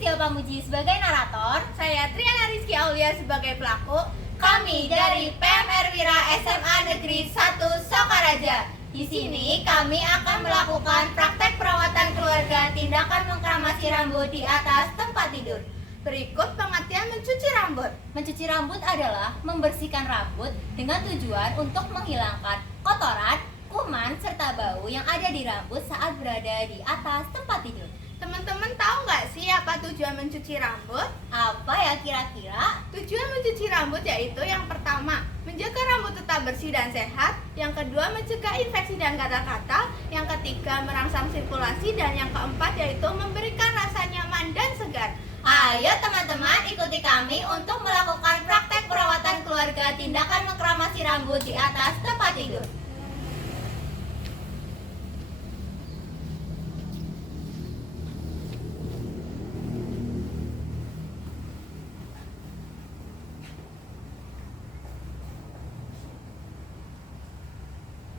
Tio Pamuji sebagai narator. Saya Triana Rizky Aulia sebagai pelaku. Kami dari PMR Wira SMA Negeri 1 Sokaraja. Di sini kami akan melakukan praktek perawatan keluarga tindakan mengkramasi rambut di atas tempat tidur. Berikut pengertian mencuci rambut. Mencuci rambut adalah membersihkan rambut dengan tujuan untuk menghilangkan kotoran, kuman, serta bau yang ada di rambut saat berada di atas tempat tidur. Teman-teman tahu nggak sih apa tujuan mencuci rambut? Apa ya kira-kira? Tujuan mencuci rambut yaitu yang pertama, menjaga rambut tetap bersih dan sehat. Yang kedua, mencegah infeksi dan kata-kata. Yang ketiga, merangsang sirkulasi. Dan yang keempat yaitu memberikan rasa nyaman dan segar. Ayo teman-teman ikuti kami untuk melakukan praktek perawatan keluarga tindakan mengkramasi rambut di atas tempat tidur.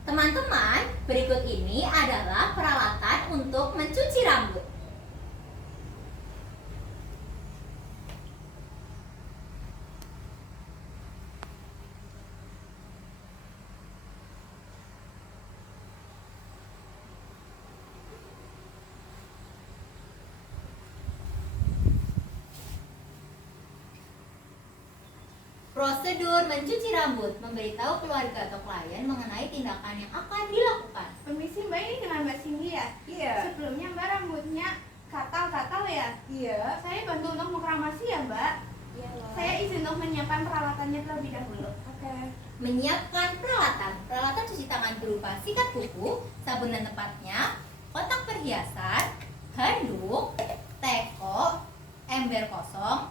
Teman-teman, berikut ini adalah peralatan untuk mencuci rambut. Prosedur mencuci rambut, memberitahu keluarga atau klien mengenai tindakan yang akan dilakukan. Permisi Mbak, ini dengan Mbak Cindy ya? Iya. Sebelumnya Mbak rambutnya gatal-gatal ya? Iya. Saya bantu untuk mengkramasi ya Mbak? Iya. Saya izin untuk menyiapkan peralatannya terlebih dahulu. Oke. Menyiapkan peralatan cuci tangan berupa sikat kuku, sabun dan tempatnya, kotak perhiasan, handuk, teko, ember kosong,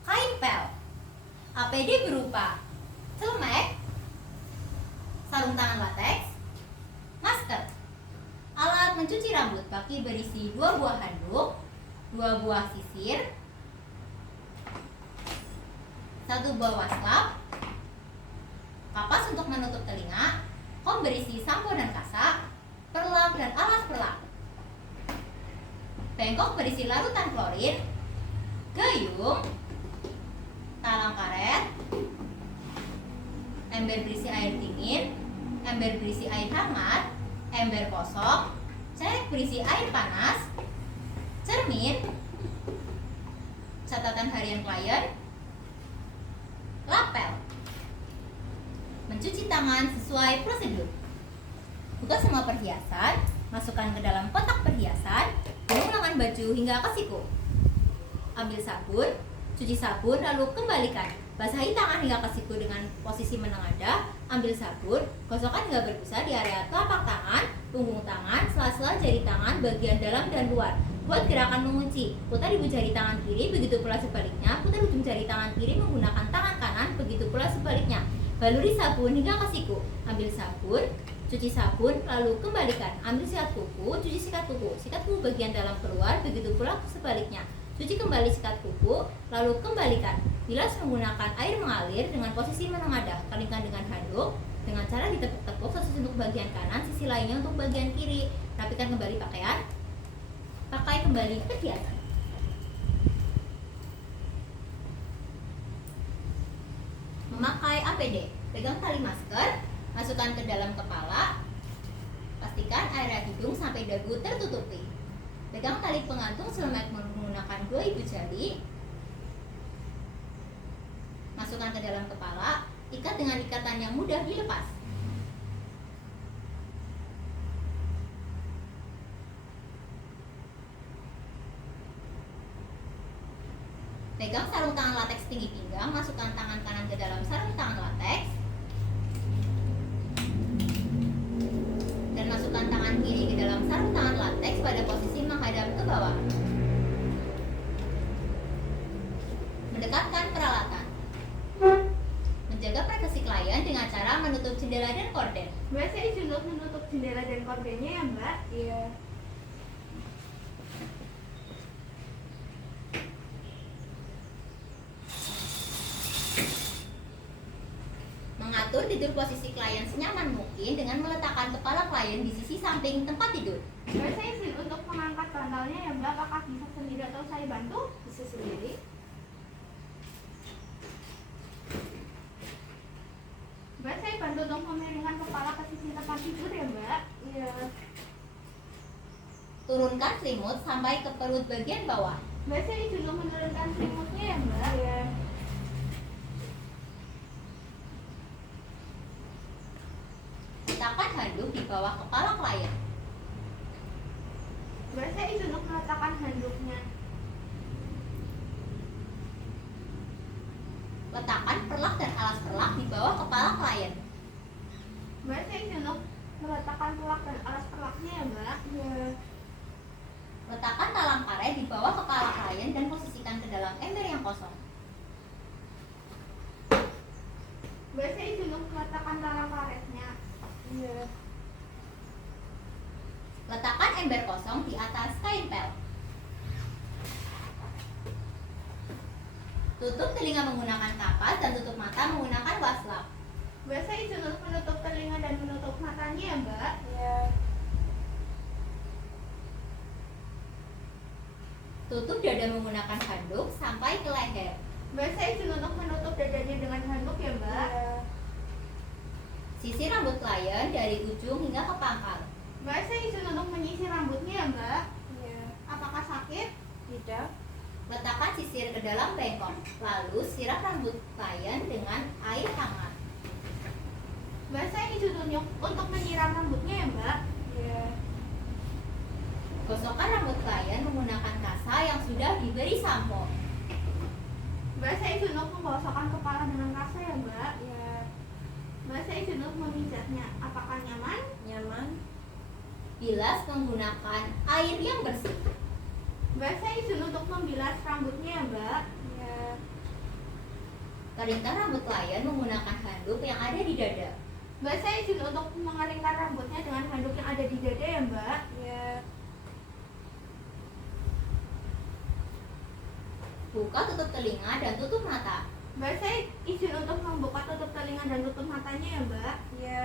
kain pel. APD berupa celemek, sarung tangan latex, masker. Alat mencuci rambut baki berisi 2 buah handuk, 2 buah sisir, 1 buah wastafel, kapas untuk menutup telinga, kom berisi sampo dan kasa, perlak dan alas perlak, bengkok berisi larutan klorin, gayung, talang karet, ember berisi air dingin, ember berisi air hangat, ember kosong, cek berisi air panas, cermin, catatan harian klien, lapel. Mencuci tangan sesuai prosedur. Buka semua perhiasan, masukkan ke dalam kotak perhiasan, gulung lengan baju hingga ke siku. Ambil sabun, cuci sabun lalu kembalikan. Basahi tangan hingga ke siku dengan posisi menengadah. Ambil sabun, gosokkan hingga berbusa di area telapak tangan, punggung tangan, sela-sela jari tangan, bagian dalam dan luar. Buat gerakan mengunci. Putar ibu jari tangan kiri, begitu pula sebaliknya. Putar ujung jari tangan kiri menggunakan tangan kanan, begitu pula sebaliknya. Baluri sabun hingga ke siku. Ambil sabun, cuci sabun, lalu kembalikan. Ambil sikat kuku, cuci sikat kuku. Sikat kuku bagian dalam keluar, begitu pula sebaliknya. Cuci kembali sikat kuku, lalu kembalikan. Bilas menggunakan air mengalir dengan posisi menengadah. Keringkan dengan handuk dengan cara ditepuk-tepuk, satu sisi untuk bagian kanan, sisi lainnya untuk bagian kiri. Rapikan kembali pakaian. Pakai kembali perhiasan. Memakai APD. Pegang tali masker, masukkan ke dalam kepala. Pastikan area hidung sampai dagu tertutupi. Pegang tali pengantung selemek menggunakan 2 ibu jari. Masukkan ke dalam kepala, ikat dengan ikatan yang mudah dilepas. Pegang sarung tangan latex tinggi pinggang, masukkan tangan kanan ke dalam sarung tangan latex. Dan masukkan tangan kiri ke dalam sarung tangan latex pada posisi menghadap ke bawah. Mendekatkan peralatan. Menjaga privasi klien dengan cara menutup jendela dan korden. Mbak, saya izin untuk menutup jendela dan kordennya ya Mbak? Iya. Mengatur tidur posisi klien senyaman mungkin dengan meletakkan kepala klien di sisi samping tempat tidur. Mbak, saya izin untuk mengangkat bantalnya ya Mbak, apakah bisa sendiri atau saya bantu? Bisa sendiri. Mbak, saya bantu untuk memiringkan kepala ke sisi tempat tidur ya Mbak. Iya. Turunkan selimut sampai ke perut bagian bawah. Mbak, saya izin untuk menurunkan selimutnya ya Mbak. Iya. Letakkan handuk di bawah kepala klien. Mbak, saya izin untuk meletakkan handuknya. Letakkan perlak dan alas perlak di bawah kepala klien. Mbak, saya izin untuk meletakkan pelak dan alas pelaknya ya Mbak. Iya. Letakkan talang karet di bawah kepala klien dan posisikan ke dalam ember yang kosong. Mbak, saya izin untuk meletakkan talang karetnya. Iya. Letakkan ember kosong di atas kain pel. Tutup telinga menggunakan kapas dan tutup mata menggunakan waslap. Mbak, saya izin untuk menutup telinga dan menutup matanya ya Mbak. Iya. Tutup dada menggunakan handuk sampai ke leher. Mbak, saya izin untuk menutup dadanya dengan handuk ya Mbak. Iya. Sisir rambut klien dari ujung hingga ke pangkal. Mbak, saya izin untuk menyisir rambutnya ya Mbak. Iya. Apakah sakit? Tidak. Letakkan sisir ke dalam bengkok, lalu siram rambut klien dengan air hangat. Mbak, saya izin untuk menyiram rambutnya ya Mbak. Iya. Gosokkan rambut klien menggunakan kasa yang sudah diberi sampo. Mbak, saya izin untuk menggosokkan kepala dengan kasa ya Mbak. Iya. Mbak, saya izin untuk memijatnya. Apakah nyaman? Nyaman. Bilas menggunakan air yang bersih. Mbak, saya izin untuk membilas rambutnya ya Mbak. Iya. Keringkan rambut klien menggunakan handuk yang ada di dada. Mbak, saya izin untuk mengeringkan rambutnya dengan handuk yang ada di dada ya Mbak. Iya. Buka tutup telinga dan tutup mata. Mbak, saya izin untuk membuka tutup telinga dan tutup matanya ya Mbak. Iya.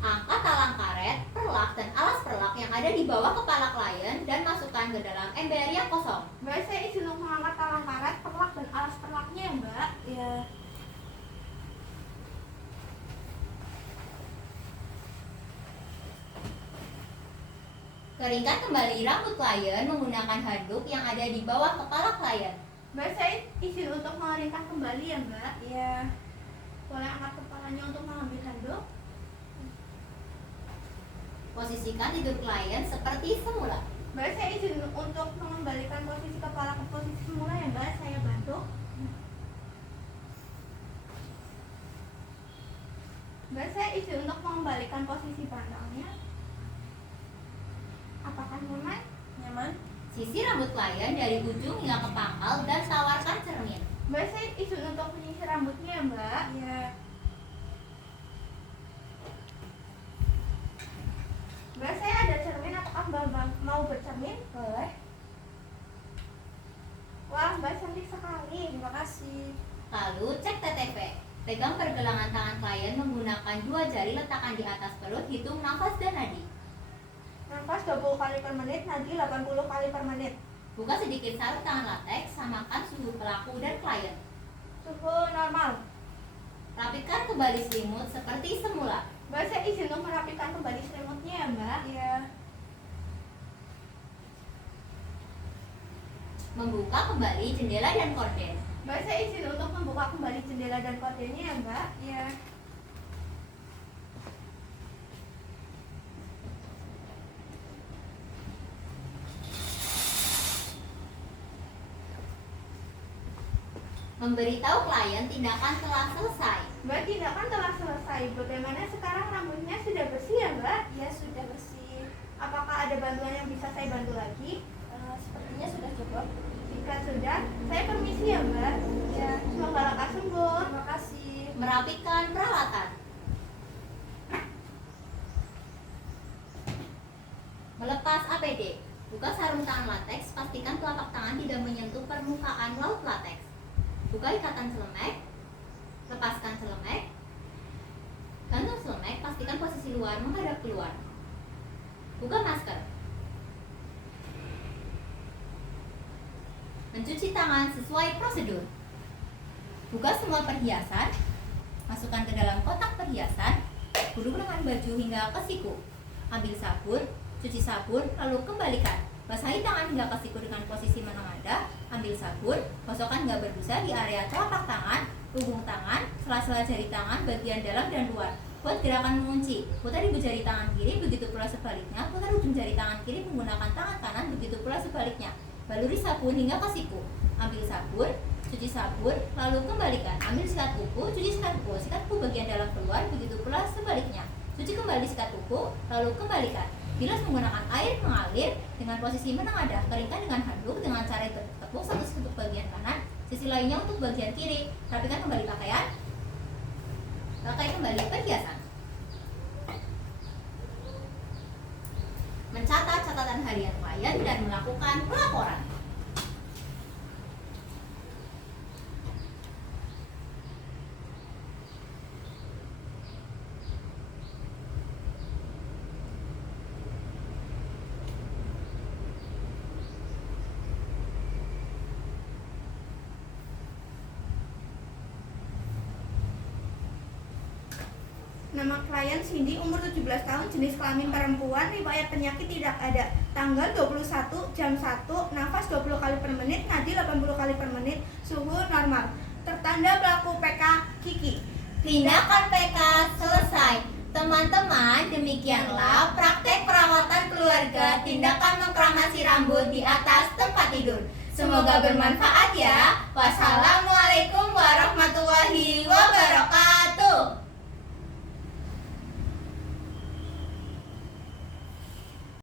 Angkat talang karet, perlak, dan alas perlak yang ada di bawah kepala klien dan masukkan ke dalam ember yang kosong. Mbak, saya izin untuk mengangkat talang karet, perlak, dan alas perlaknya ya Mbak. Iya. Keringkan kembali rambut klien menggunakan handuk yang ada di bawah kepala klien. Mbak, saya izin untuk mengeringkan kembali ya Mbak. Iya. Boleh angkat kepalanya untuk mengambil handuk. Posisikan tidur klien seperti semula. Mbak, saya izin untuk mengembalikan posisi kepala ke posisi semula ya Mbak. Saya bantu. Mbak, saya izin untuk mengembalikan posisi bantalnya. Apakah nyaman? Nyaman. Sisir rambut klien dari ujung hingga ke pangkal dan tawarkan cermin. Mbak, saya izin untuk menyisir rambutnya ya Mbak. Iya. Mbak, saya ada cermin. Apakah Mbak mau bercermin? Boleh. Wah, Mbak cantik sekali. Terima kasih. Lalu cek TTP. Pegang pergelangan tangan klien menggunakan 2 jari, letakkan di atas perut, hitung nafas dan nadi. Nafas 20 kali per menit, nadi 80 kali per menit. Buka sedikit sarung tangan latex, samakan suhu pelaku dan klien. Suhu normal. Rapikan kembali selimut seperti semula. Mbak, saya izin untuk merapikan kembali selimutnya ya Mbak. Iya. Membuka kembali jendela dan korden. Mbak, saya izin untuk membuka kembali jendela dan kordennya ya Mbak. Iya. Memberitahu klien tindakan telah selesai. Mbak, tindakan telah selesai. Bagaimana sekarang rambutnya sudah bersih ya Mbak? Ya, sudah bersih. Apakah ada bantuan yang bisa saya bantu lagi? Sepertinya sudah cukup. Jika sudah, saya permisi ya Mbak. Ya. Semoga lekas sembuh. Terima kasih. Merapikan peralatan. Melepas APD. Buka sarung tangan latex, pastikan telapak tangan tidak menyentuh permukaan laut latex. Buka ikatan celemek, lepaskan celemek, gantung celemek, pastikan posisi luar menghadap keluar. Buka masker. Mencuci tangan sesuai prosedur. Buka semua perhiasan, masukkan ke dalam kotak perhiasan, gulung lengan baju hingga ke siku. Ambil sabun, cuci sabun, lalu kembalikan. Basahi tangan hingga ke siku dengan posisi menengadah. Ambil sabun, gosokkan hingga berbusa di area telapak tangan, punggung tangan, sela-sela jari tangan, bagian dalam dan luar. Buat gerakan mengunci, putar ibu jari tangan kiri, begitu pula sebaliknya. Putar ujung jari tangan kiri menggunakan tangan kanan, begitu pula sebaliknya. Baluri sabun hingga ke siku. Ambil sabun, cuci sabun, lalu kembalikan. Ambil sikat kuku, cuci sikat kuku bagian dalam keluar, begitu pula sebaliknya. Cuci kembali sikat kuku, lalu kembalikan. Bilas menggunakan air mengalir dengan posisi menengadah. Keringkan dengan handuk dengan cara tepuk satu sisi untuk bagian kanan, sisi lainnya untuk bagian kiri. Rapikan kembali pakaian. Pakai kembali perhiasan. Mencatat catatan harian klien dan melakukan pelaporan. Nama klien Cindy, umur 17 tahun, jenis kelamin perempuan, riwayat penyakit tidak ada. Tanggal 21 jam 1, nafas 20 kali per menit, nadi 80 kali per menit, suhu normal. Tertanda pelaku PK Kiki. Tindakan PK selesai. Teman-teman, demikianlah praktek perawatan keluarga tindakan mengkramasi rambut di atas tempat tidur. Semoga bermanfaat ya. Wassalamualaikum warahmatullahi